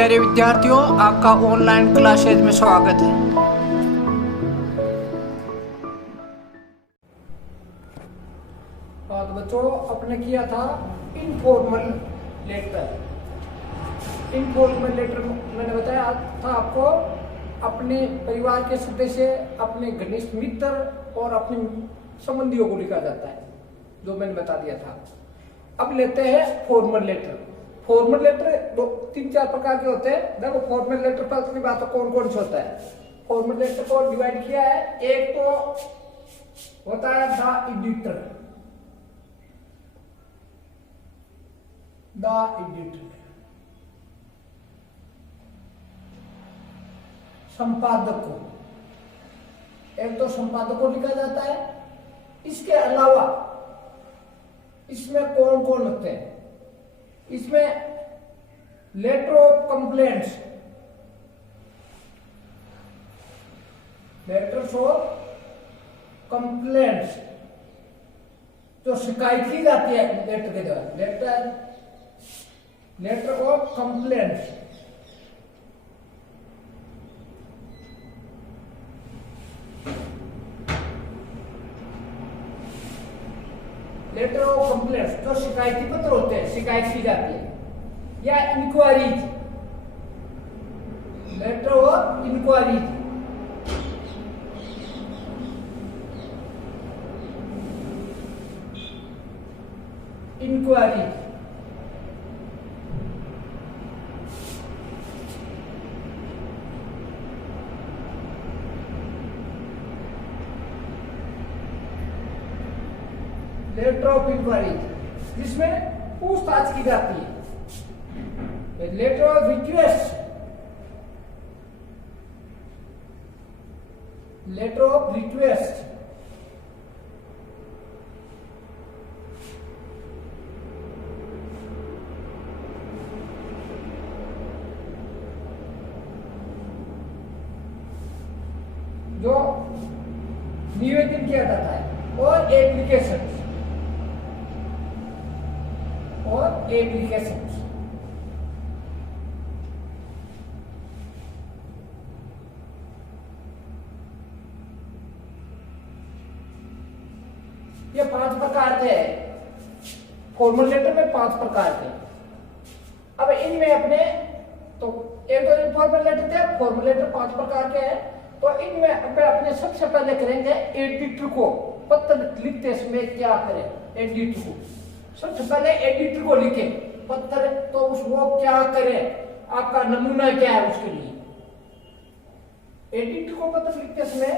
प्यारे विद्यार्थियों, आपका ऑनलाइन क्लासेज में स्वागत है। तो बच्चों, अपने किया था इनफॉर्मल लेटर। इनफॉर्मल लेटर मैंने बताया था आपको अपने परिवार के सदस्य, अपने घनिष्ठ मित्र और अपने संबंधियों को लिखा जाता है, जो मैंने बता दिया था। अब लेते हैं फॉर्मल लेटर। फॉर्मल लेटर दो तीन चार प्रकार के होते हैं। देखो, फॉर्मल लेटर पर अपनी बात कौन कौन से होता है। फॉर्मल लेटर को डिवाइड किया है। एक तो होता है द एडिटर। संपादक को, एक तो संपादक को लिखा जाता है। इसके अलावा इसमें कौन कौन होते हैं? इसमें letter of complaints, letters of complaints, जो शिकायत की जाती है लेटर के द्वारा, letter of complaints. Letter of complaints जो शिकायती पत्र होते हैं, शिकायत की जाती है, या inquiries, letter of inquiries. Inquiry letter of inquiry, जिसमें पूछताछ की जाती है। Letter of request, letter of request, जो निवेदन किया जाता है। और एप्लीकेशन, और एप्लीकेशन, ये 5 प्रकार के हैं। फॉर्मल लेटर में 5 प्रकार के। अब इनमें अपने तो एक तो इनफॉर्मल लेटर थे, फॉर्मल लेटर 5 प्रकार के हैं। तो इनमें अपने सबसे पहले करेंगे एडिटर को पत्र लिखते समय क्या करें। एडिटर को सबसे पहले एडिटर को लिखे पत्र, तो उसको क्या करें, आपका नमूना क्या है उसके लिए। एडिटर को पत्र लिखते समय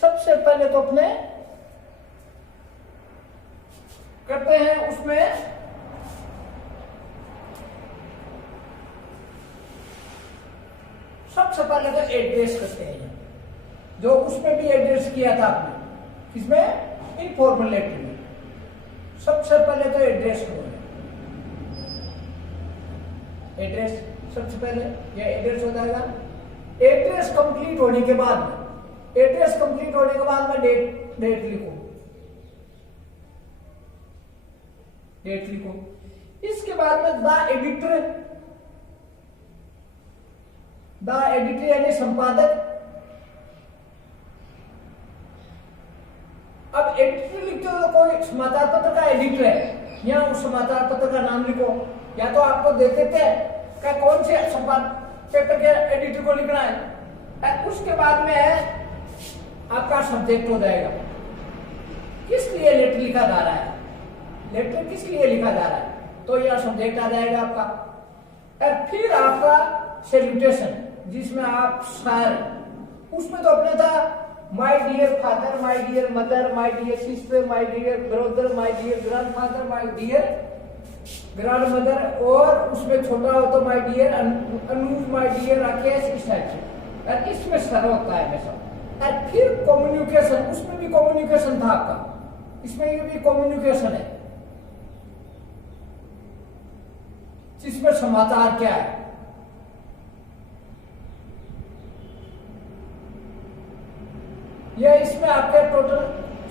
सबसे पहले तो अपने करते हैं उसमें सबसे पहले तो एड्रेस करते हैं, जो उसमें भी एड्रेस किया था आपने, किसमें, इनफॉर्मल लेटर में। सबसे पहले तो एड्रेस करो, एड्रेस सबसे पहले यह एड्रेस हो जाएगा। एड्रेस कंप्लीट होने के बाद, एड्रेस कंप्लीट होने के बाद में डेट लिखो, डेट लिखो। इसके बाद में द एडिटर यानी संपादक। अब एडिटर लिखते हो तो कोई समाचार पत्र का एडिटर है, या उस समाचार पत्र का नाम लिखो, या तो आपको दे देते हैं कि कौन से पेपर के एडिटर को लिखना है। उसके बाद में आपका सब्जेक्ट हो जाएगा, किस लिए लेटर लिखा जा रहा है, लेटर किस लिए लिखा जा रहा है, तो यह सब्जेक्ट आ जाएगा आपका। और फिर आपका सैल्यूटेशन, जिसमें आप सर, उसमें तो अपने था my dear father, my dear mother, my dear sister, my dear brother, my dear grandfather, my dear grand mother, और उसमें छोटा हो तो my dear Anuj, my dear Rakesh, इस टाइप से। और इसमें सर होता है सब। और फिर कम्युनिकेशन, उसमें भी कम्युनिकेशन था आपका, इसमें ये भी कम्युनिकेशन है, जिसमें समाचार क्या है। यह इसमें आपके टोटल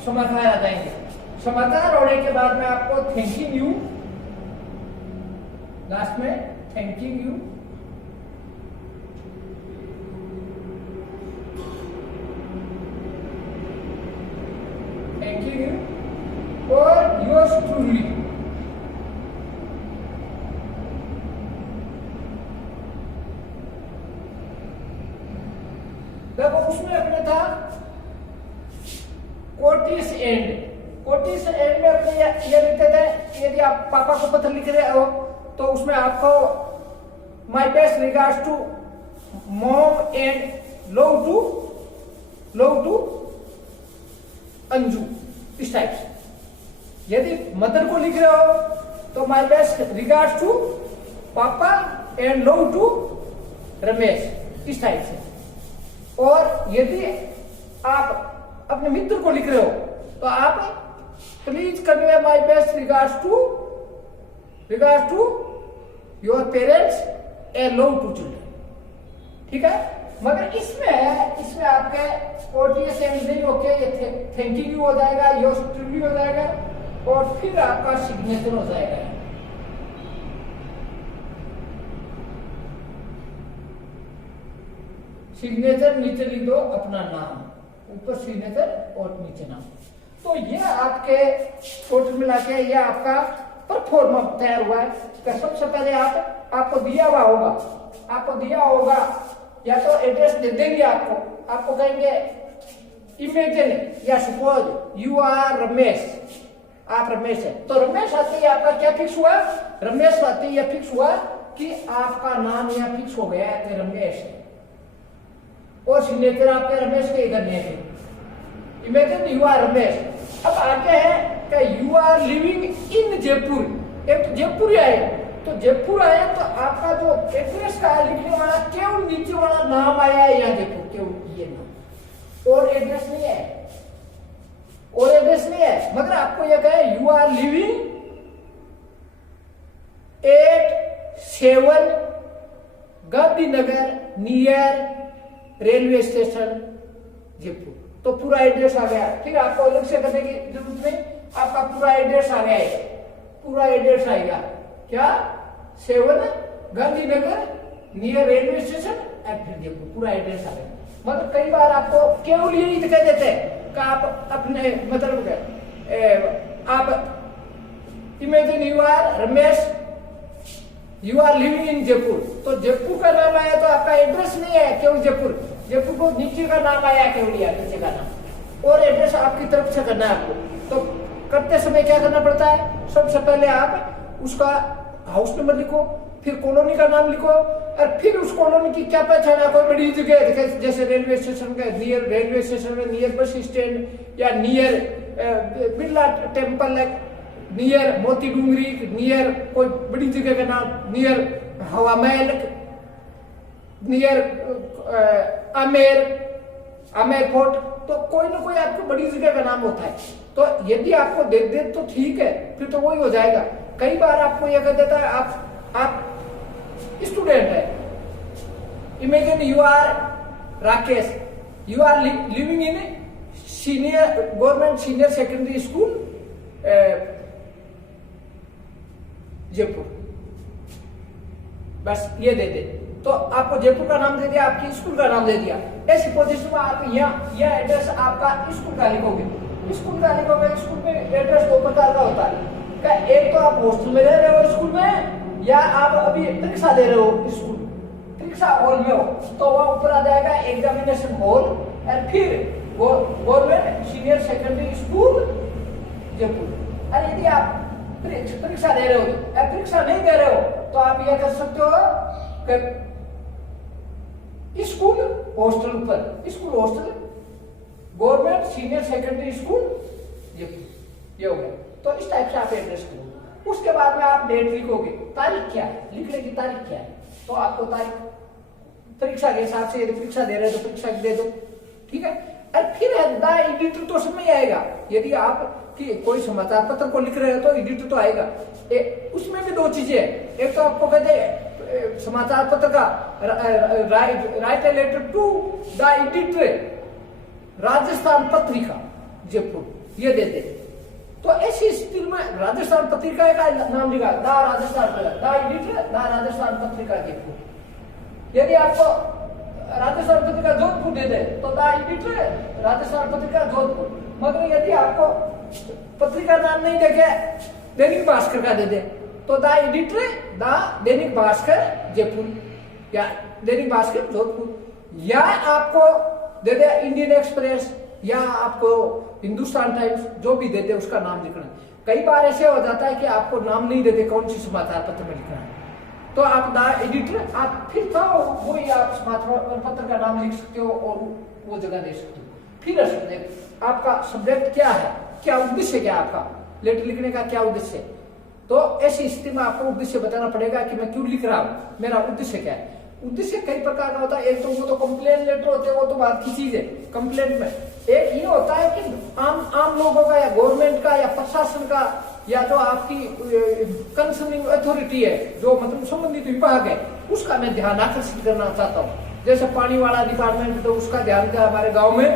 समाचार आ जाएंगे। समाचार होने के बाद में आपको थैंकिंग यू, लास्ट में थैंकिंग यू, लिखिए और योर्स ट्रूली। देखो उसमें अपने था कोटिस एंड, कोटिस एंड में अपने ये लिखते थे, यदि आप पापा को पत्र लिख रहे हो तो उसमें आपको my best regards to mom and love to Anju, इस टाइप से। यदि मदर को लिख रहे हो तो माय बेस्ट रिगार्ड्स टू पापा एंड लव टू रमेश, इस टाइप से। और यदि आप अपने मित्र को लिख रहे हो तो आप please convey my best regards to your parents and love to children, ठीक है। मगर इसमें आपके ओटीएस एंड नहीं होके ये थैंक यू हो जाएगा, योर ट्रूली हो जाएगा और फिर आपका सिग्नेचर हो जाएगा। सिग्नेचर नीचे लिख दो अपना नाम, ऊपर सिग्नेचर और नीचे नाम। तो ये आपके टोटल मिला के ये आपका परफॉर्म तैयार हुआ है। तो सबसे पहले आपको दिया होगा या तो एड्रेस दे देंगे आपको कहेंगे इमेजिन या सपोज यू आर रमेश, आप रमेश है तो रमेश आते ही आपका क्या फिक्स हुआ, रमेश आते ही फिक्स हुआ कि आपका नाम यहाँ फिक्स हो गया है रमेश है और सिग्नेचर आपके रमेश के इधर नहीं है। Imagine you are Ramesh. अब आगे है कि you are living in Jaipur, एक तो जयपुर आए तो जयपुर आए तो आपका जो एड्रेस का लिखने वाला केवल नीचे वाला नाम आया है यहाँ जयपुर, केवल ये नाम और एड्रेस नहीं है। मगर आपको यह कहे you are living 87 Gandhinagar near railway station Jaipur, तो पूरा एड्रेस आ गया। फिर आपको अलग से करने की जरूरत नहीं, आपका पूरा एड्रेस आ गया है, पूरा एड्रेस आएगा क्या 7 गांधीनगर नियर रेलवे स्टेशन फिर जयपुर, पूरा एड्रेस आ गया। मगर कई बार आपको केवल यही कह देते हैं कि आप अपने मतलब आप imagine you are Ramesh you are living in Jaipur, तो जयपुर का नाम आया तो आपका एड्रेस नहीं है केवल जयपुर को नीचे का नाम आया केवल नीचे का नाम और एड्रेस आपकी तरफ से करना है आपको। तो करते समय क्या करना पड़ता है, सबसे पहले आप उसका हाउस नंबर लिखो, फिर कॉलोनी का नाम लिखो और फिर उस कॉलोनी की क्या पहचान है, कोई बड़ी जगह जैसे रेलवे स्टेशन का नियर रेलवे स्टेशन में नियर बस स्टैंड या नियर बिरला टेम्पल है, नियर मोती डूंगरी, नियर कोई बड़ी जगह का नाम, नियर हवा महल, नियर आमेर फोर्ट, तो कोई ना कोई आपको बड़ी जगह का नाम होता है। तो यदि आपको दे दे तो ठीक है, फिर तो वही हो जाएगा। कई बार आपको यह कह देता है आप स्टूडेंट है, imagine you are Rakesh, you are living in government senior secondary school Jaipur, बस ये दे दे तो आपको जयपुर का नाम दे दिया, आपकी स्कूल का नाम दे दिया। ऐसी पोजीशन में आप यह एड्रेस आपका स्कूल का लिखोगे, स्कूल में एड्रेस दो प्रकार का होता है। क्या एक तो आप हॉस्टल में रह रहे हो स्कूल में, या आप अभी परीक्षा दे रहे हो स्कूल परीक्षा हॉल में हो, तो वह ऊपर आ जाएगा एग्जामिनेशन हॉल और फिर government senior secondary school Jaipur. और यदि आप परीक्षा दे रहे हो या परीक्षा नहीं दे रहे हो तो आप यह कर सकते हो कि स्कूल हॉस्टल ऊपर, school hostel government senior secondary school ये हो गया। तो इस टाइप से आप एड्रेस करो। उसके बाद में आप डेट लिखोगे, तारीख क्या है, लिखने की तारीख क्या है, तो आपको तारीख परीक्षा के हिसाब से, यदि परीक्षा दे रहे हो तो परीक्षा की दे दो, ठीक है। और फिर द एडिटर तो समय आएगा, यदि आप कि कोई समाचार पत्र को लिख रहे हो तो एडिटर तो आएगा। उसमें भी दो चीजें है, एक तो आपको कहते समाचार पत्र का write a letter to the editor Rajasthan Patrika Jaipur, ये दे दे। तो ऐसी स्थिति में राजस्थान पत्रिका का नाम लिखा the Rajasthan the editor the Rajasthan Patrika Jaipur. यदि आपको राजस्थान पत्रिका जोधपुर दे दे तो द एडिटर राजस्थान पत्रिका जोधपुर। मगर यदि आपको पत्रिका नाम नहीं देखे, दैनिक भास्कर का दे दे, तो the editor the Dainik Bhaskar Jaipur या दैनिक भास्कर जोधपुर, या आपको दे दे इंडियन एक्सप्रेस या आपको हिंदुस्तान टाइम्स, जो भी देते उसका नाम लिखना। कई बार ऐसे हो जाता है कि आपको नाम नहीं देते कौन सी समाचार पत्र में लिखना है, तो आप द एडिटर आप फिर था वही आप समाचार पत्र का नाम लिख सकते हो और वो जगह दे सकते हो। फिर सब्जेक्ट, आपका सब्जेक्ट क्या है, क्या उद्देश्य क्या आपका लेटर लिखने का, क्या उद्देश्य है, तो ऐसी स्थिति में आपको उद्देश्य बताना पड़ेगा कि मैं क्यों लिख रहा हूं, मेरा उद्देश्य क्या है। उद्देश्य कई प्रकार का होता है, एक तो वो तो कंप्लेन लेटर होते हैं, वो तो बात की चीज है। कंप्लेंट में एक ये होता है कि आम लोगों का या गवर्नमेंट का या प्रशासन का या तो आपकी कंसर्निंग अथॉरिटी है जो मतलब संबंधित विभाग है, उसका मैं ध्यान आकर्षित करना चाहता हूँ। जैसे पानी वाला डिपार्टमेंट, तो उसका ध्यान क्या, हमारे गाँव में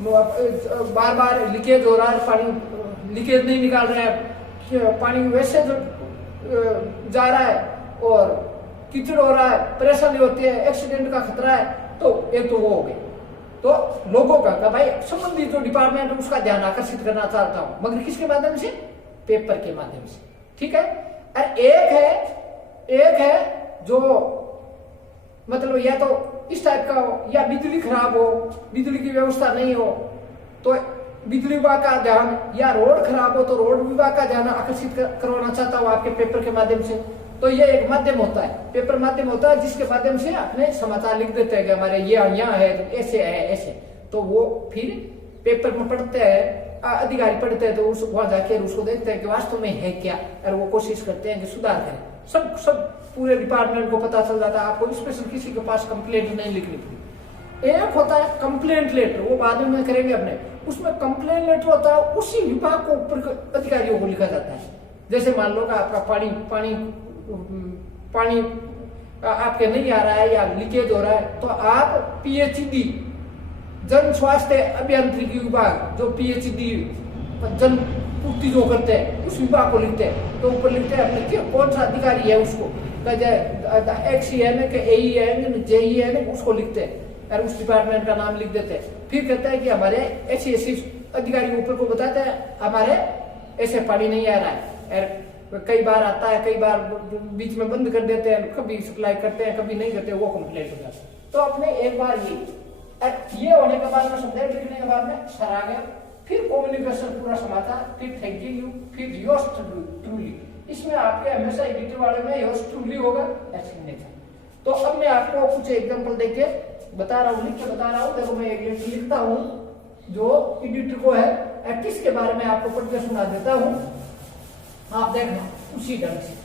बार बार लीकेज हो रहा है, पानी लीकेज नहीं निकाल रहे हैं, पानी वैसे जो जा रहा है और कीचड़ हो रहा है, परेशानी होती है, एक्सीडेंट का खतरा है, तो एक तो वो हो गई। तो लोगों का भाई संबंधित जो डिपार्टमेंट है उसका ध्यान आकर्षित करना चाहता हूं, मगर किसके माध्यम से, पेपर के माध्यम से, ठीक है। और एक है जो मतलब या तो इस टाइप का हो, या बिजली खराब हो, बिजली की व्यवस्था नहीं हो तो बिजली विभाग का ध्यान, या रोड खराब हो तो रोड विभाग का ध्यान आकर्षित करवाना चाहता हूं आपके पेपर के माध्यम से। तो ये एक माध्यम होता है, पेपर माध्यम होता है, जिसके माध्यम से अपने समाचार लिख देते हैं कि हमारे ये यहाँ है, ऐसे है, ऐसे, तो वो फिर पेपर में पढ़ते हैं, अधिकारी पढ़ते हैं, तो उस वहां जाके उसको देखते हैं कि वास्तव में है क्या, और वो कोशिश करते हैं कि सुधार करें। सब पूरे डिपार्टमेंट को पता चल जाता है, आपको स्पेशल किसी के पास कंप्लेंट नहीं लिखनी पड़ी। एक होता है कंप्लेंट लेटर, वो बाद में करेंगे अपने, उसमें कंप्लेंट लेटर होता है उसी विभाग को ऊपर अधिकारियों को लिखा जाता है। जैसे मान लो आपका पानी आपके नहीं आ रहा है या लीकेज हो रहा है, तो आप पीएचडी जन स्वास्थ्य अभियांत्रिकी विभाग, जो पीएचडी जन पूर्ति जो करते हैं उस विभाग को लिखते हैं, तो ऊपर लिखते हैं अपने कौन सा अधिकारी है उसको, उसको लिखते हैं और उस डिपार्टमेंट का नाम लिख देते हैं। फिर कहते हैं कि हमारे ऐसी अधिकारी ऊपर को बताते हैं हमारे ऐसे पानी नहीं आ रहा है, कई बार आता है, कई बार बीच में बंद कर देते हैं, कभी सप्लाई करते हैं, कभी नहीं करते, वो कंप्लेंट हो जाता है। तो अपने एक बार ये होने के बाद में, सब्जेक्ट लिखने के बाद में सर आ गया, फिर कम्युनिकेशन पूरा समाचार, फिर थैंक यू, फिर योर्स ट्रूली। इसमें आपके हमेशा एडिटर वाले में योर्स ट्रूली होगा सिग्नेचर। तो अब मैं आपको कुछ एग्जांपल देके बता रहा हूँ, लिख के बता रहा हूँ। देखो मैं एक लिखता हूँ जो एडिटर को है, किसके बारे में आपको पढ़ के सुना देता हूँ, आप देखना उसी ढंग से।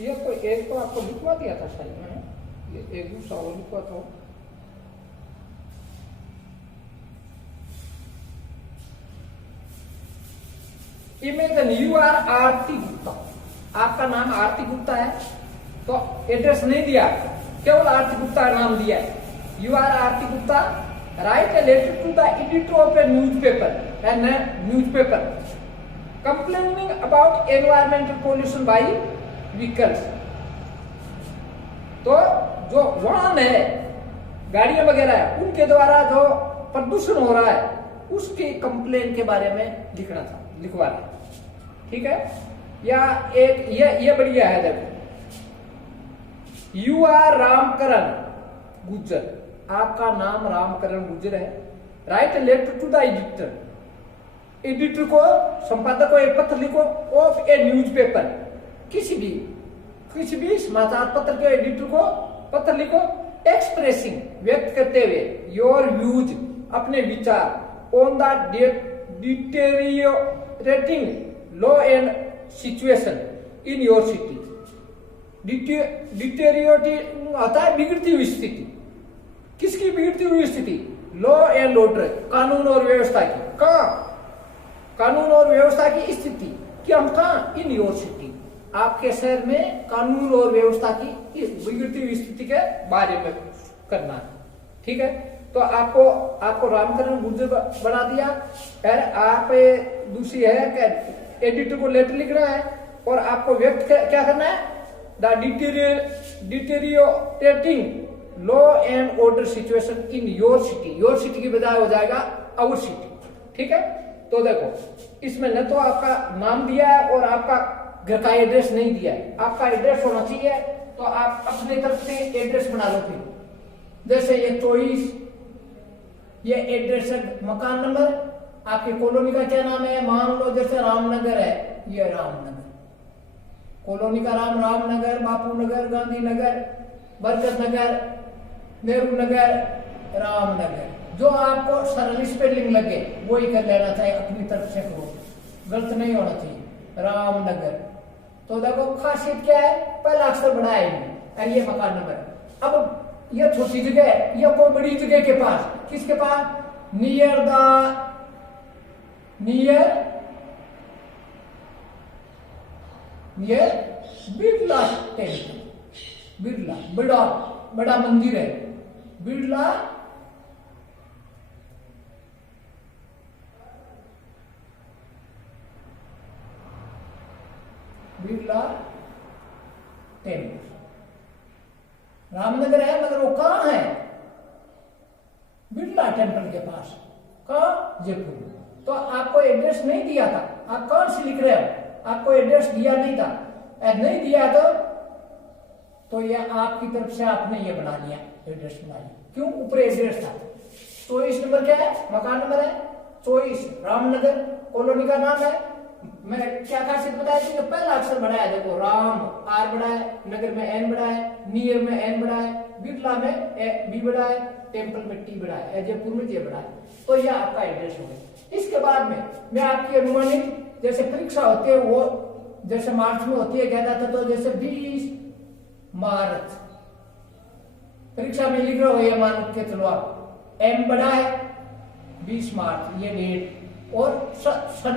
ये तो एक तो आपको लिखवा दिया था शायद मैंने, ये एक दूसरा और लिखवा था। Imagine you are Aarti Gupta, आपका नाम आरती गुप्ता है, तो एड्रेस नहीं दिया, केवल आरती गुप्ता नाम दिया है। You are Aarti Gupta, write a letter to the editor of a newspaper complaining about environmental pollution by vehicles. तो जो वाहन है, गाड़ियां वगैरह है, उनके द्वारा जो प्रदूषण हो रहा है उसके कंप्लेन के बारे में लिखना था, लिखवा रहा, ठीक है। या एक ये बढ़िया है, देखो यू आर रामकरण गुज्जर, आपका नाम रामकरण गुज्जर है, write letter to the editor, editor को, संपादक को एक पत्र लिखो ऑफ ए न्यूज़पेपर, किसी भी समाचार पत्र के एडिटर को पत्र लिखो, एक्सप्रेसिंग व्यक्त करते हुए योर व्यूज अपने विचार on the deteriorating law and situation in your city. Deteriorating आता है बिगड़ती हुई स्थिति, किसकी बिगड़ती हुई स्थिति, लॉ एंड ऑर्डर, कानून और व्यवस्था की। कहाँ कानून और व्यवस्था की स्थिति कि हम कहा, इन योर सिटी, आपके शहर में कानून और व्यवस्था की इस बिगड़ती हुई स्थिति के बारे में करना है। ठीक है, तो आपको रामकरण गुर्जर बना दिया। फिर आप दूसरी है कि एडिटर को लेटर लिख रहा है और आपको व्यक्त क्या करना है, the deteriorating law and order situation in your city. Your city की बजाय हो जाएगा आवर सिटी। ठीक है, तो देखो इसमें न तो आपका नाम दिया है और आपका घर का एड्रेस नहीं दिया है। आपका एड्रेस होना चाहिए, तो आप अपने तरफ से एड्रेस बना लो। फिर जैसे ये 24, ये एड्रेस है, मकान नंबर, आपकी कॉलोनी का क्या नाम है, मान लो जैसे रामनगर है, ये रामनगर, कॉलोनी का रामनगर, बापू नगर, गांधी नगर, बरकत नगर, नेहरू नगर, रामनगर। जो आपको सरल स्पेलिंग लगे वो ही कर लेना चाहिए, अपनी तरफ से करो, गलत नहीं होना चाहिए। रामनगर, तो देखो खासियत क्या है, पहला अक्षर बड़ा है और ये मकान नंबर। अब ये छोटी जगह है, ये कोई बड़ी जगह के पास, किसके पास, नियर बिरला टेम्पल, बिरला बड़ा मंदिर है, बिरला टेम्पल। रामनगर है मगर वो कहां है, बिरला टेम्पल के पास, कहां, जयपुर में। तो आपको एड्रेस नहीं दिया था, आप कौन से लिख रहे हो, आपको एड्रेस दिया नहीं था, नहीं दिया तो ये आपकी तरफ से आपने ये बना लिया, एड्रेस बना लिया। क्यों, ऊपर एड्रेस था। 24 नंबर क्या है, मकान नंबर है 24, रामनगर, कॉलोनी का नाम है। मैं क्या खासियत बताई थी, पहला अक्षर बड़ा है, देखो राम आर बड़ा है, नगर में एन बड़ा है, नियर में एन बड़ा है, बिरला में बी बड़ा है, टेम्पल में टी बड़ा है, जयपुर में जे बड़ा है। तो यह आपका एड्रेस हो गया। इसके बाद में मैं आपकी अनुमानित जैसे परीक्षा होती है, वो जैसे मार्च में होती है कहता था, तो जैसे 20 मार्च परीक्षा में लिख रहे हो, ये मान के चलो आप, एम बड़ा है 20 मार्च ये डेट, और सन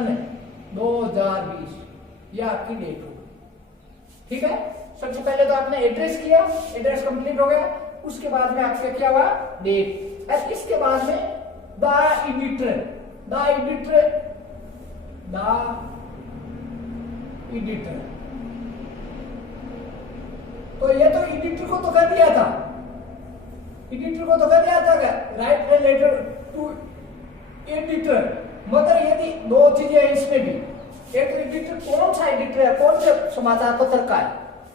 2020 ये आपकी डेट होगी। ठीक है, सबसे पहले तो आपने एड्रेस किया, एड्रेस कंप्लीट हो गया, उसके बाद में आपका क्या हुआ, डेट। और इसके बाद में द एडिटर, तो ये तो एडिटर को तो कर दिया था, write a letter to editor. मगर यदि दो चीजें हैं इसमें भी, एक एडिटर कौन सा एडिटर है, कौन से समाचार पत्र का है,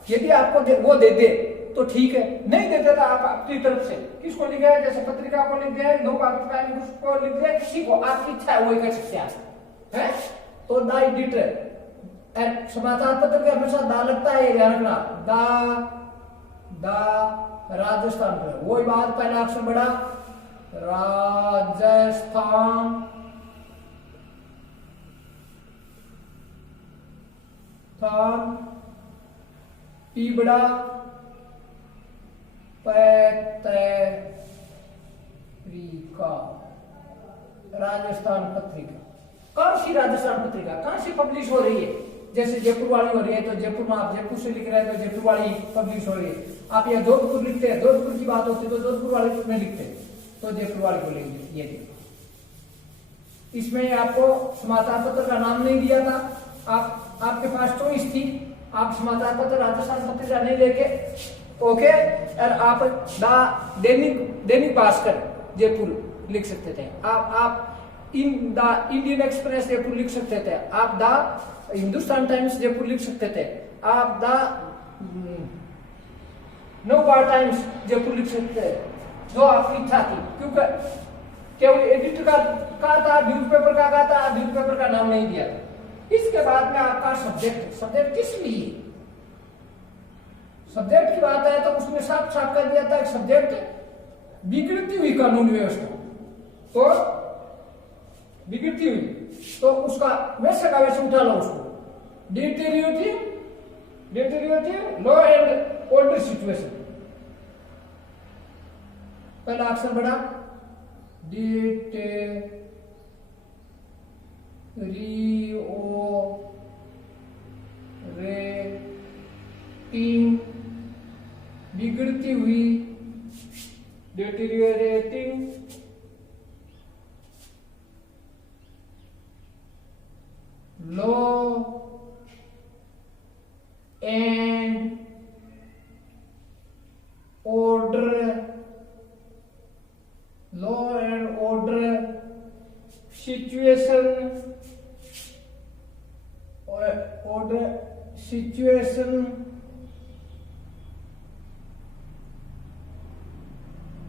यदि आपको वो दे दे तो ठीक है, नहीं देते तो आप अपनी तरफ से किसको लिख गए, जैसे पत्रिका को लिख गए, दो को लिख गए, किसी को आपकी इच्छा है वही कर सकते हैं। तो द एडिटर, समाचार पत्र के हमेशा दा लगता है, ध्यान रखना, द राजस्थान पर वही बात, पहला अक्षर बड़ा, राजस्थान पी बड़ा, पत्रिका, राजस्थान पत्रिका। कौन सी राजस्थान पत्रिका, कहां से पब्लिश हो रही है, जैसे जयपुर वाली हो रही है तो जयपुर में, आप जयपुर से लिख रहे हैं तो जयपुर वाली पब्लिश हो रही है। आप यहाँ जोधपुर लिखते हैं, जोधपुर की बात होती है तो जोधपुर वाली में लिखते हैं, तो जयपुर वाली को लिखते। ये इसमें आपको समाचार पत्र का नाम नहीं दिया था, आपके पास चॉइस थी, आप समाचार पत्र राजस्थान पत्रिका नहीं लेके ओके, और आप दैनिक भास्कर जयपुर लिख सकते थे, आप in the Indian express Jaipur लिख सकते थे, आप द हिंदुस्तान टाइम्स जयपुर लिख सकते थे, आप द नवभारत टाइम्स जयपुर लिख सकते थे, जो आपकी इच्छा थी। क्योंकि केवल एडिटर का था, न्यूज़पेपर का था, न्यूज़पेपर का नाम नहीं दिया। इसके बाद में आपका सब्जेक्ट किस लिए, सब्जेक्ट की बात है तो उसमें साफ कर दिया था सब्जेक्ट बिगड़ती हुई कानून व्यवस्था, तो बिगड़ती हुई, तो उसका वैसे का वैसे उठा लो उसको, deteriorating law and order situation, पहला अक्षर बड़ा, डिटेरियोरेटिंग बिगड़ती हुई, deteriorating, law and order, law and order situation, order situation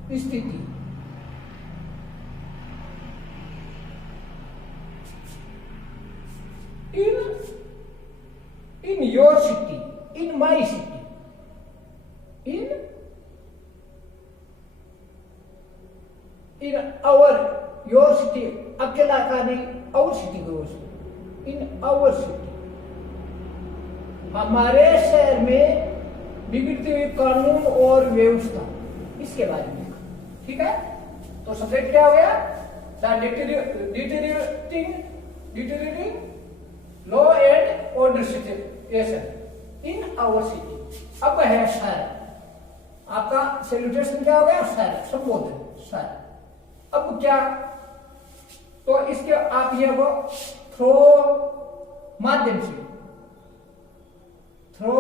स्थिति, in your city, in my city, in our, your city, अकेला का नहीं, our city goes, in our city, हमारे शहर में बिगड़ती हुई कानून और व्यवस्था, इसके बारे में। ठीक है, तो सब्जेक्ट क्या हो गया? deteriorating law and order situation in our city। अब है सर, आपका सैल्यूटेशन क्या हो गया? सर, संबोधन सर। अब क्या, तो इसके आप ये वो थ्रो माध्यम से, throw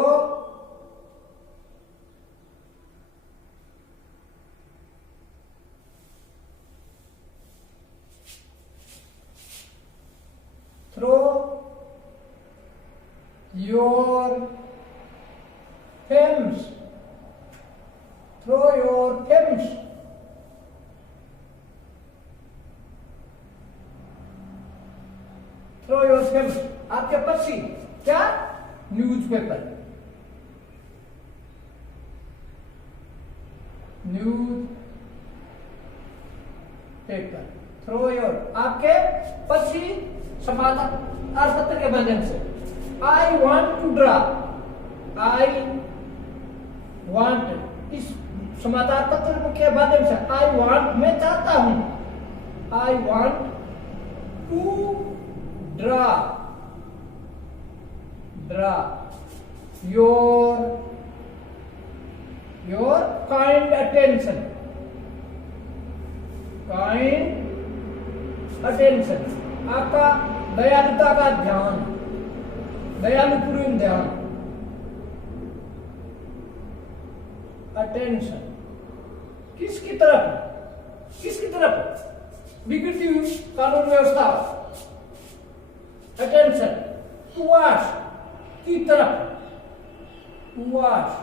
your films, throw your films, throw your films, आपके पक्षी क्या? न्यूज़पेपर, न्यूज़पेपर, थ्रो योर, आपके पक्षी समाचार पत्र के माध्यम से। I want to draw, I want, इस समाचार पत्र के माध्यम से I want, मैं चाहता हूं, I want to draw your kind attention, आपका दयालुता का ध्यान, दयालुपूर्ण ध्यान, अटेंशन, किसकी तरफ? बिगड़ती हुई कानून व्यवस्था, अटेंशन टुवर्ड्स, की तरफ, towards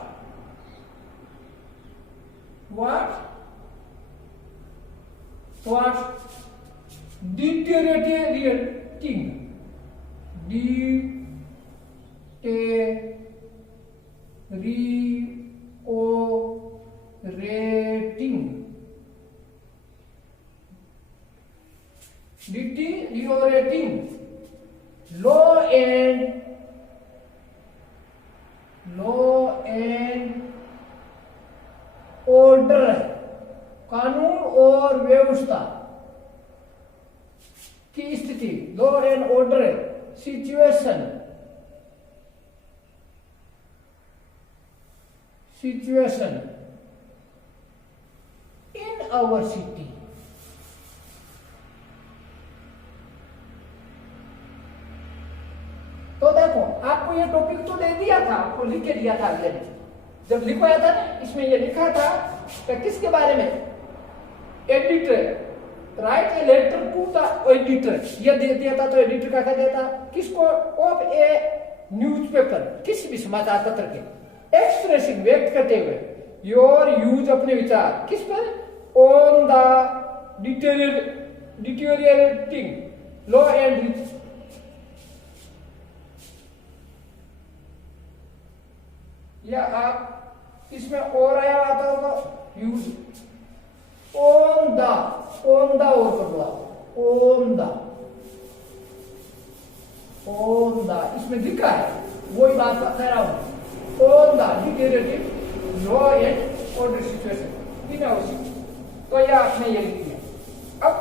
deteriorating, deteriorating law and order, कानून और व्यवस्था की स्थिति, law and order situation in our city. तो देखो, आपको ये टॉपिक तो दे दिया था, आपको लिख के दिया था अगले दिन जब लिखवाया था ना, इसमें ये लिखा था कि किसके बारे में? Editor, write a letter to the editor, ये दे दिया था। तो एडिटर का क्या देता? किसको? ऑफ ए न्यूज़पेपर, किसी भी समाचार पत्र के, एक्सप्रेसिंग, व्यक्त करते हुए, योर यूज, अपने विचार, किस पर? On the deteriorating law and, या आप इसमें और आया आता होगा यूज, ऑन द और कर दो आप, ऑन द, इसमें लिखा है, वही बात कह रहा हूं, on the deteriorating law and order situation in our city. तो यह आपने ये लिख दिया। अब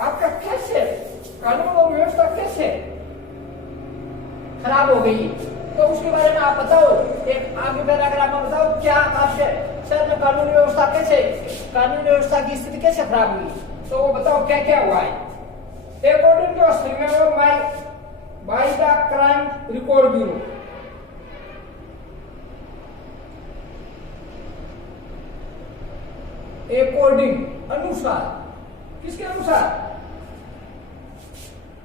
आपका कैसे कानून और व्यवस्था कैसे खराब हो गई, तो उसके बारे में आप बताओ, एक आगे पैराग्राफ में बताओ क्या आपके शहर में कानूनी व्यवस्था की स्थिति कैसे खराब हुई, तो वो बताओ क्या क्या हुआ है। According to survey by the crime record bureau, according अनुसार, किसके अनुसार,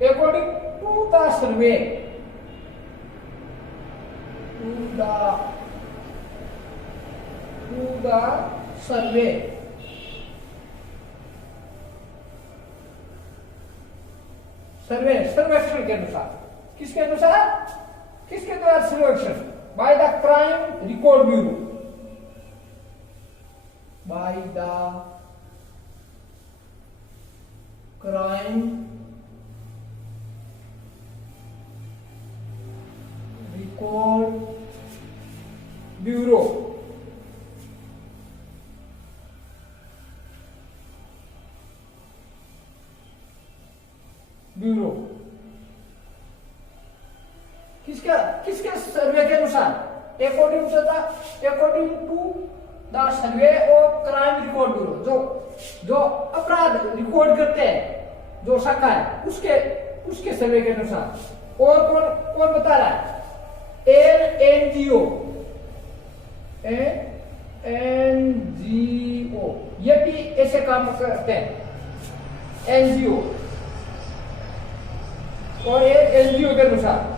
according to the survey, to the survey, सर्वेक्षण के अनुसार, किसके अनुसार, किसके द्वारा सर्वेक्षण, by the crime record bureau, by the crime record bureau, किसका, किसके सर्वे के अनुसार, according to the survey of crime record bureau, जो अपराध रिकॉर्ड करते हैं, जो शाखा है उसके सर्वे के अनुसार। और कौन बता रहा है, एनजीओ, ये भी ऐसे काम करते हैं, एनजीओ, और ये एनजीओ के अनुसार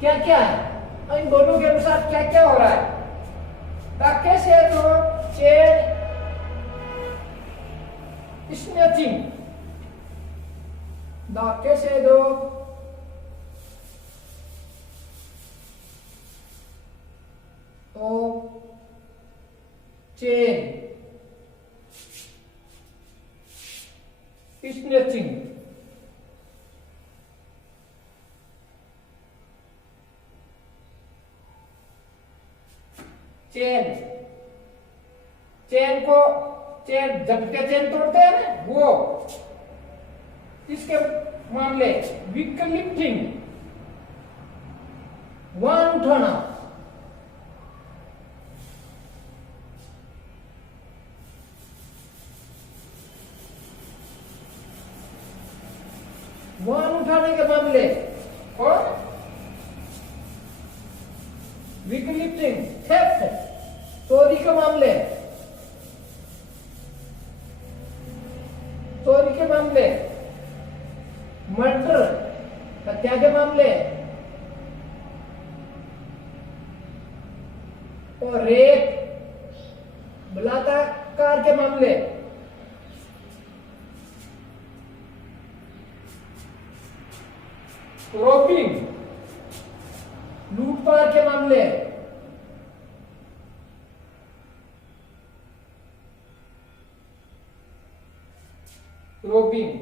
क्या क्या है, इन दोनों के अनुसार क्या क्या हो रहा है, कैसे तो चेन स्नैचिंग, कैसे दो चेन स्नैचिंग, चेन झटके चेन तोड़ते हैं ना, वो इसके मामले, व्हीकल लिफ्टिंग, वाहन उठाना, वाहन उठाने के मामले, और व्हीकल लिफ्टिंग, थेफ्ट, चोरी के मामले, मर्डर, हत्या के मामले, और रेप, बलात्कार के मामले, रॉबिंग, लूटपाट के मामले, robbing,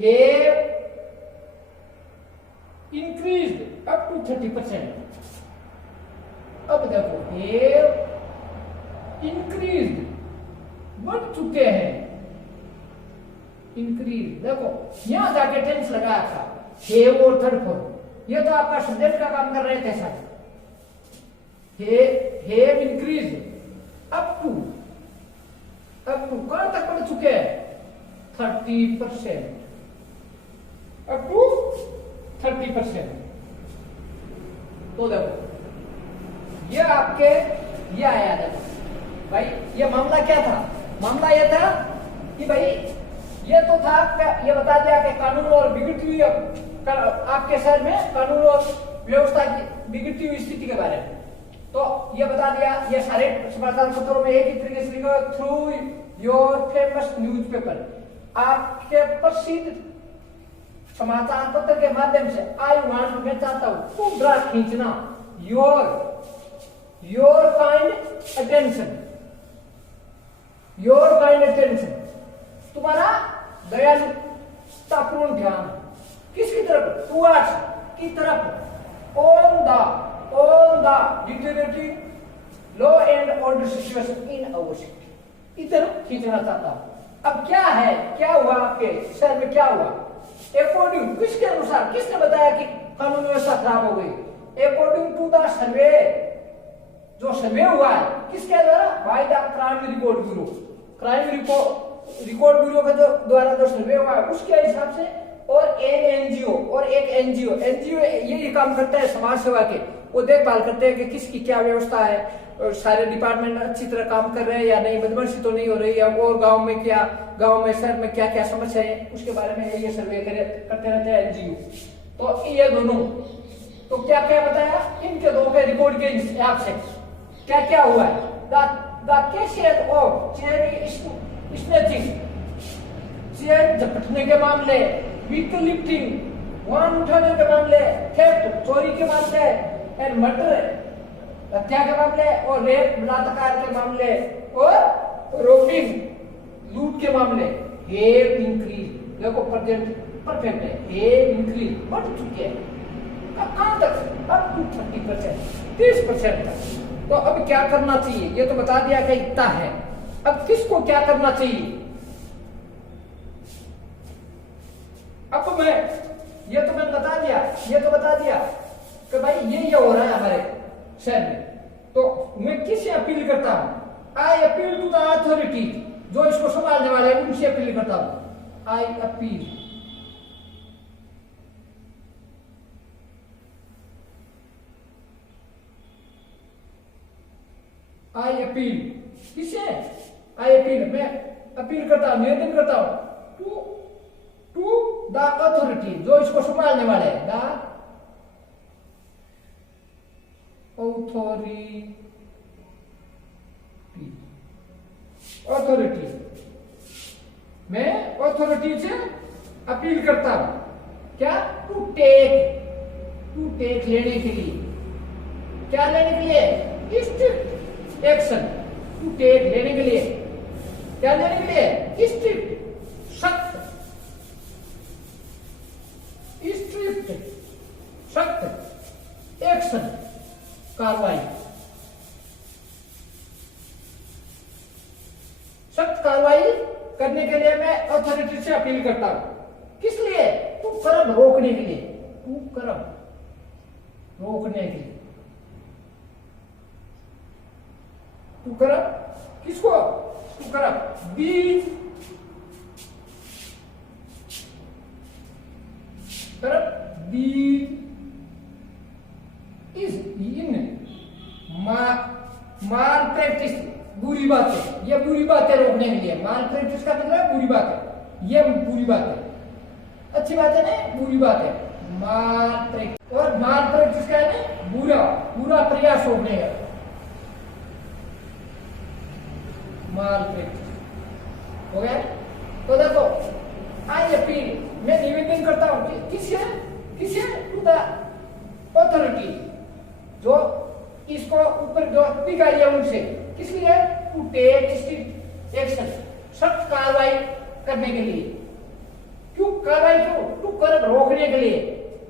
have increased up to 30%। अब देखो have increased, बढ़ चुके हैं, इंक्रीज, देखो यहां जाके टेंस लगाया था, have और थर्ड फॉर्म, ये तो आपका सब्जेक्ट का काम कर रहे थे sir, have increased up to कहां तक बढ़ चुके हैं, 30%, अप टू 30%। तो देखो ये आपके ये आया, देखो भाई ये मामला क्या था, मामला ये था कि भाई ये तो था, ये बता दिया कि कानून और बिगड़ती हुई आपके शहर में कानून और व्यवस्था की बिगड़ती हुई स्थिति के बारे में, तो ये बता दिया। ये सारे समाचार पत्रों में एक ही तरीके से लिखा, थ्रू योर फेमस न्यूज़पेपर, आपके प्रसिद्ध समाचार पत्र के माध्यम से, आई वांट, मैं चाहता हूं, तुम ड्राफ्ट खींचना, योर काइंड अटेंशन, तुम्हारा दयालुतापूर्ण ध्यान, किसकी तरफ, टुवर्ड्स की तरफ, on the deteriorating law and order situation in our city, इधर खींचना चाहता हूं। अब क्या हुआ आपके शहर में, क्या हुआ? अकॉर्डिंग किसके अनुसार, किसने बताया कि कानून व्यवस्था खराब हो गई? अकॉर्डिंग टू द सर्वे, जो सर्वे हुआ है किसके द्वारा? Bye the crime record bureau, crime record bureau के द्वारा जो सर्वे हुआ है उसके हिसाब से, और एक एनजीओ ये काम करता है समाज सेवा के, वो देखभाल करते हैं कि किसकी क्या व्यवस्था है, और सारे डिपार्टमेंट अच्छी तरह काम कर रहे हैं या नहीं, बदमाशी तो नहीं हो रही है, और गांव में शहर में क्या क्या समस्या है उसके बारे में ये सर्वे करते रहते हैं एनजीओ। तो ये दोनों, तो क्या क्या बताया इनके दो के रिकॉर्ड के हिसाब से क्या क्या हुआ है? The cases of chain snatching, chain झपटने के मामले, व्हीकल लिफ्टिंग, वाहन उठाने के मामले, थेफ्ट चोरी के मामले, एंड मर्डर हत्या के मामले, और रेप बलात्कार के मामले, और रोबिंग लूट के मामले हैव इंक्रीज। देखो प्रेजेंट परफेक्ट है, हैव इंक्रीज, बढ़ चुके हैं। अब कहां तक? अब टू 30%, 30% तक। तो अब क्या करना चाहिए? ये तो बता दिया कि इतना है, अब किसको क्या करना चाहिए? अब ये तो मैंने बता दिया कि भाई ये हो रहा है हमारे शहर में, तो मैं किससे अपील करता हूं? I appeal to the authority, जो इसको संभालने वाले हैं उनसे अपील करता हूं। आई अपील किसे? मैं अपील करता हूं, निवेदन करता हूं टू द अथॉरिटी, जो इसको संभालने वाले हैं, द अथॉरिटी, मैं अथॉरिटी से अपील करता हूं क्या? टू टेक लेने के लिए, क्या लेने के लिए? Strict action. टू टेक लेने के लिए, क्या लेने के लिए? स्ट्रिक्ट, सख्त एक्शन, कार्रवाई, सख्त कार्रवाई करने के लिए मैं अथॉरिटी से अपील करता हूं। किस लिए? कुकर्म रोकने के लिए, कुकर्म रोकने के लिए। कुकर्म किसको? कुकर्म be is in malpractice, बुरी बातें, ये बुरी बातें रोकने के लिए। माल प्रैक्टिस का मतलब बुरी बातें, ये बुरी बातें, अच्छी बातें नहीं, बुरी बातें। माल प्रैक्टिस, और माल प्रैक्टिस का है बुरा प्रयास रोकने का, माल प्रैक्टिस हो गया। तो देखो आई अपील, मैं निवेदन करता हूं किसे? टू द अथॉरिटी, जो इसको ऊपर जो अधिकारी है उनसे, किस लिए? टू टेक स्ट्रिक्ट एक्शन, सख्त कार्रवाई करने के लिए। क्यों कार्रवाई? क्यों? टू कर रोकने के लिए।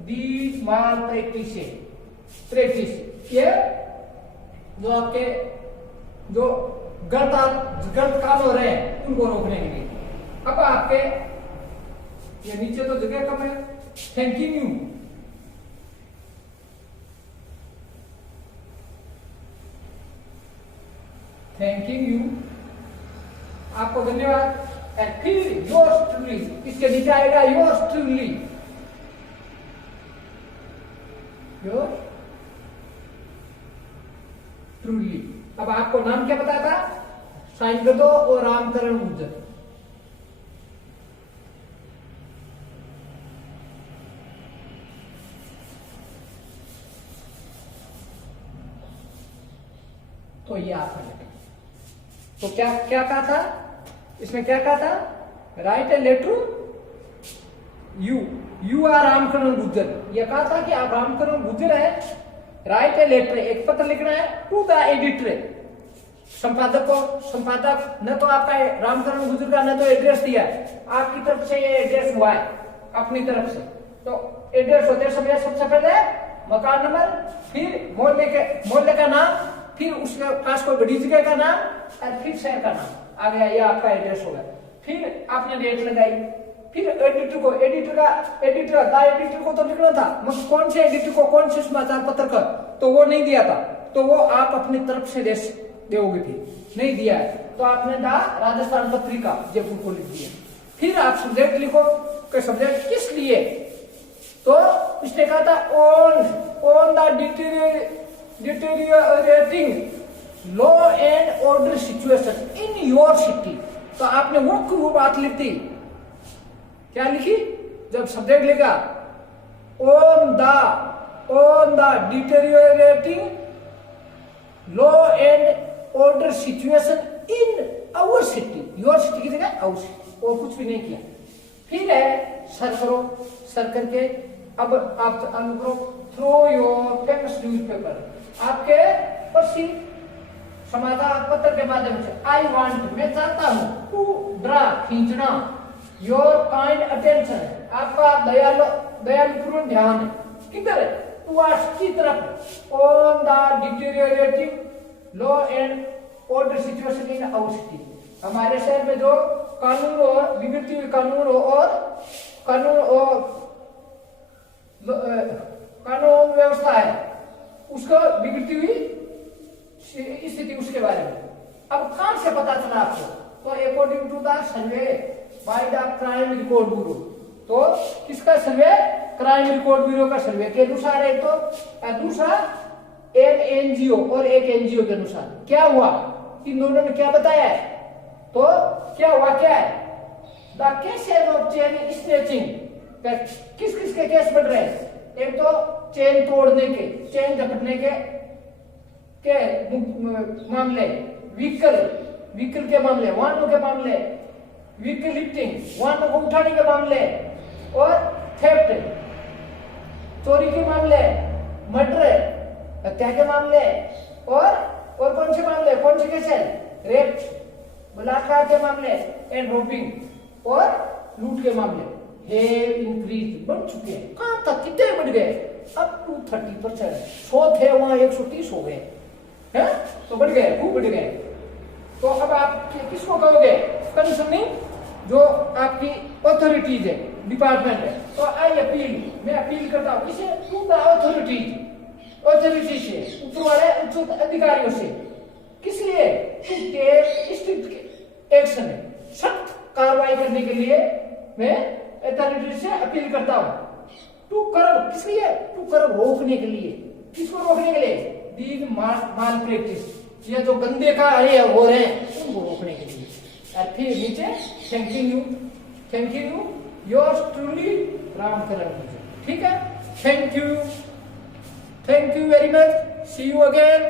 दी माल प्रैक्टिस, ये जो आपके जो गलत काम हो रहे हैं उनको रोकने के लिए। अब आपके ये नीचे तो जगह कम है, थैंकिंग यू, आपको धन्यवाद। एंड फिर योर्स ट्रूली, इसके नीचे आएगा योर्स ट्रूली, अब आपको नाम क्या बताया था? साइन कर दो, और रामकरण गुर्जर। तो ये आपका लेटर, तो क्या कहा था इसमें? क्या कहा था? Write a letter you are Ramkaran Gurjar, ये कहा था कि आप रामकरण गुर्जर है। राइट ए लेटर, एक पत्र लिखना है टू द एडिटर, संपादक को। संपादक न तो आपका रामकरण गुर्जर का न तो एड्रेस दिया है, आपकी तरफ से ये एड्रेस हुआ है अपनी तरफ से। तो एड्रेस होते समय सबसे पहले मकान नंबर, फिर मोहल्ले का नाम, फिर उसके पास कोई बड़ी जगह का नाम, और फिर शहर का नाम आ गया, ये आपका एड्रेस होगा। फिर आपने डेट लगाई, फिर एडिटर को तो लिखना था, मगर कौन से एडिटर को, कौन से समाचार पत्र का, तो वो नहीं दिया था, तो वो आप अपनी तरफ से दोगे, फिर नहीं दिया है तो आपने राजस्थान पत्रिका जयपुर को लिख दिया। फिर आप सब्जेक्ट लिखो कि सब्जेक्ट किस लिए, तो इसने कहा था on the deteriorating law and order situation in your city, तो आपने वो बात लिख दी, क्या लिखी, जब सब्जेक्ट लिखा on the deteriorating law and order situation in our city, your city की जगह आवर सिटी, और कुछ भी नहीं किया। फिर है सर करो, सर करके अब आप करो थ्रो योर फेमस न्यूज़पेपर, आपके प्रसिद्ध समाचार पत्र के माध्यम से, आई वांट, मैं चाहता हूं, टू ड्रा, खींचना, योर काइंड अटेंशन, आपका दयालुपूर्ण ध्यान है, किधर है, टुवर्ड्स की तरफ, on the deteriorating law and order situation in our city, हमारे शहर में जो कानून और बिगड़ती हुई कानून व्यवस्था है, उसको बिगड़ती हुई स्थिति, उसके बारे में। अब कहां से पता चला आपको, तो according to the survey by the crime record bureau, तो किसका सर्वे, क्राइम रिकॉर्ड ब्यूरो का सर्वे के अनुसार है, तो दूसरा एक एनजीओ और एक एनजीओ के अनुसार क्या हुआ, इन दोनों ने क्या बताया है, तो क्या हुआ, क्या है, the cases of chain snatching, किस किस के केस बढ़ रहे हैं, एक तो चेन तोड़ने के, चेन झपटने के मामले, व्हीकल के मामले, वाहनों के मामले, व्हीकल लिफ्टिंग, वाहनों को उठाने के मामले, और थेफ्ट, चोरी के मामले, मर्डर, हत्या के मामले, और कौन से मामले, कौन से केस है, रेप, बलात्कार के मामले, एंड रोबिंग, और लूट के मामले हैव इंक्रीज, बढ़ चुके हैं। कहां तक, कितने बढ़ गए, अब टू 30%, 100 थे वहां 130 हो गए हैं, तो बढ़ गए, खूब बढ़ गए। तो अब आप किसको कहोगे, कंसर्निंग जो आपकी अथॉरिटीज है, डिपार्टमेंट है, तो आई अपील, मैं अपील करता हूं किसे, टू द अथॉरिटी से, ऊपर वाले उच्च अधिकारियों से, किस लिए, टू टेक स्ट्रिक्ट एक्शन, सख्त कार्रवाई करने के लिए मैं अथॉरिटी से अपील करता हूं, टू कर्ब, किस लिए, टू कर्ब, रोकने के लिए, किसको रोकने के लिए, दीज माल प्रैक्टिस, ये जो गंदे कार्य हो रहे हैं उनको रोकने के लिए। और फिर नीचे thank you yours truly Ramkaran, ठीक है, thank you very much, see you again.